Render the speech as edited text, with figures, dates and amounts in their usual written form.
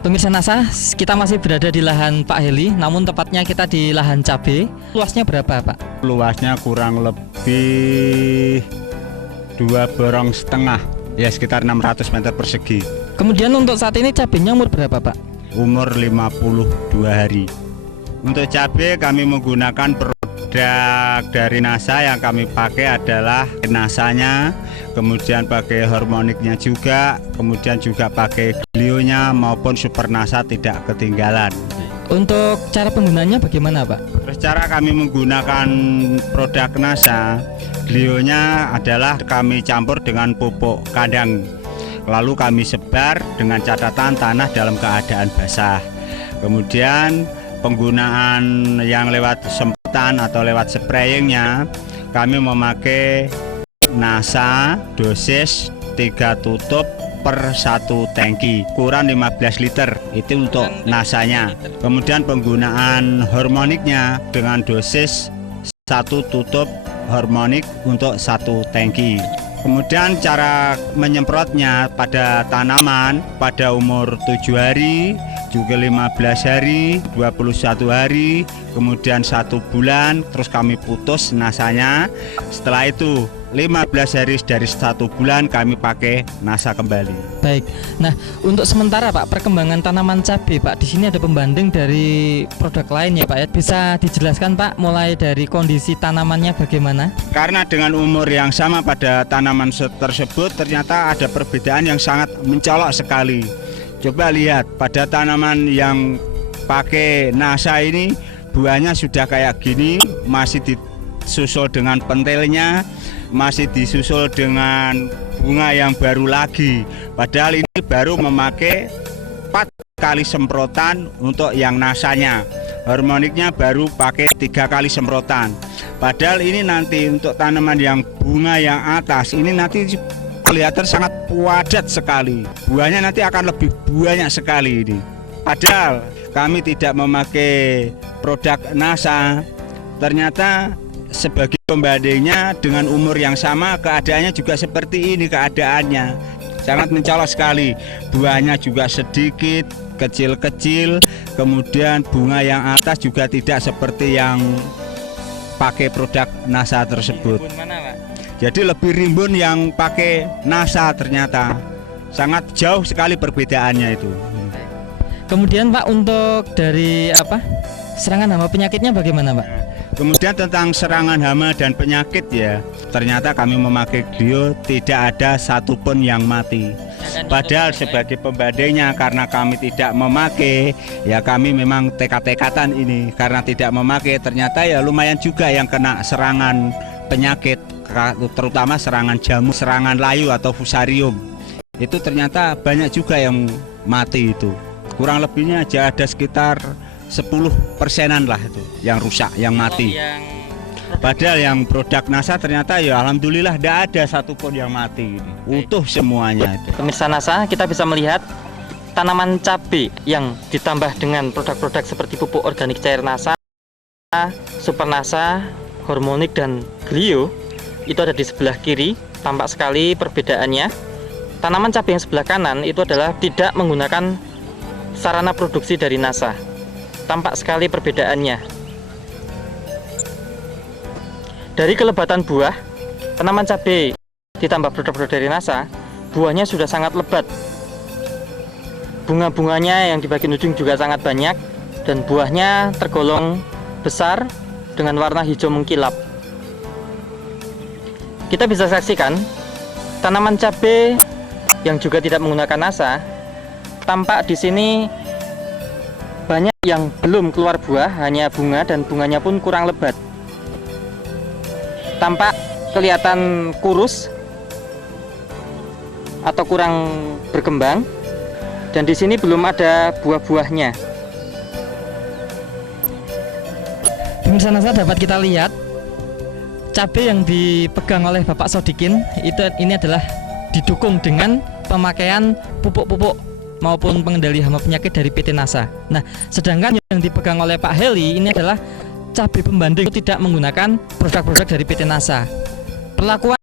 Pemirsa NASA, kita masih berada di lahan Pak Heli, namun tepatnya kita di lahan cabai. Luasnya berapa, Pak? Luasnya kurang lebih 2,5 borong, ya sekitar 600 meter persegi. Kemudian untuk saat ini cabainya umur berapa, Pak? Umur 52 hari. Untuk cabai kami menggunakan produk dari NASA. Yang kami pakai adalah NASA-nya, kemudian pakai hormoniknya juga, kemudian juga pakai glionya maupun super NASA tidak ketinggalan. Untuk cara penggunaannya bagaimana, Pak? Terus cara kami menggunakan produk NASA, glionya adalah kami campur dengan pupuk kandang, lalu kami sebar dengan catatan tanah dalam keadaan basah. Kemudian penggunaan yang lewat semprotan atau lewat sprayingnya, kami memakai NASA dosis 3 tutup per 1 tangki, ukuran 15 liter, itu untuk NASA-nya. Kemudian penggunaan hormoniknya dengan dosis 1 tutup hormonik untuk 1 tangki. Kemudian cara menyemprotnya pada tanaman pada umur 7 hari, juga 15 hari, 21 hari, kemudian 1 bulan, terus kami putus nasanya. Setelah itu 15 hari dari 1 bulan kami pakai NASA kembali. Baik. Nah, untuk sementara Pak, perkembangan tanaman cabai, Pak, di sini ada pembanding dari produk lain ya, Pak ya. Bisa dijelaskan, Pak, mulai dari kondisi tanamannya bagaimana? Karena dengan umur yang sama pada tanaman tersebut ternyata ada perbedaan yang sangat mencolok sekali. Coba lihat pada tanaman yang pakai NASA ini, buahnya sudah kayak gini, masih disusul dengan pentilnya, masih disusul dengan bunga yang baru lagi. Padahal ini baru memakai 4 kali semprotan untuk yang NASA-nya. Hormoniknya baru pakai 3 kali semprotan. Padahal ini nanti untuk tanaman yang bunga yang atas ini nanti kelihatan sangat padat sekali. Buahnya nanti akan lebih banyak sekali ini. Padahal kami tidak memakai produk NASA. Ternyata sebagai pembandingnya dengan umur yang sama, keadaannya juga seperti ini keadaannya. Sangat mencolok sekali. Buahnya juga sedikit, kecil-kecil. Kemudian bunga yang atas juga tidak seperti yang pakai produk NASA tersebut. Jadi lebih rimbun yang pakai NASA ternyata. Sangat jauh sekali perbedaannya itu. Kemudian Pak, untuk dari serangan hama penyakitnya bagaimana, Pak? Kemudian tentang serangan hama dan penyakit ya, ternyata kami memakai glio tidak ada satupun yang mati. Padahal sebagai pembandingnya, karena kami tidak memakai, ya kami memang tekad-tekatan ini. Karena tidak memakai, ternyata ya lumayan juga yang kena serangan penyakit, terutama serangan jamur, serangan layu atau fusarium. Itu ternyata banyak juga yang mati itu. Kurang lebihnya aja ada sekitar 10%-an lah itu yang rusak, yang mati. Padahal yang produk NASA ternyata ya alhamdulillah tidak ada satupun yang mati. Utuh semuanya itu. Pemirsa NASA, kita bisa melihat tanaman cabai yang ditambah dengan produk-produk seperti pupuk organik cair NASA, super NASA, hormonik dan glio. Itu ada di sebelah kiri, tampak sekali perbedaannya. Tanaman cabai yang sebelah kanan itu adalah tidak menggunakan sarana produksi dari NASA. Tampak sekali perbedaannya. Dari kelebatan buah, tanaman cabai ditambah produk-produk dari NASA, buahnya sudah sangat lebat. Bunga-bunganya yang di bagian ujung juga sangat banyak, dan buahnya tergolong besar dengan warna hijau mengkilap. Kita bisa saksikan tanaman cabai yang juga tidak menggunakan NASA. Tampak di sini banyak yang belum keluar buah, hanya bunga, dan bunganya pun kurang lebat. Tampak kelihatan kurus atau kurang berkembang, dan di sini belum ada buah-buahnya. Pemirsa NASA, dapat kita lihat cabai yang dipegang oleh Bapak Sodikin ini adalah didukung dengan pemakaian pupuk-pupuk maupun pengendali hama penyakit dari PT NASA. Nah, sedangkan yang dipegang oleh Pak Heli ini adalah cabai pembanding, tidak menggunakan produk-produk dari PT NASA. Perlakuan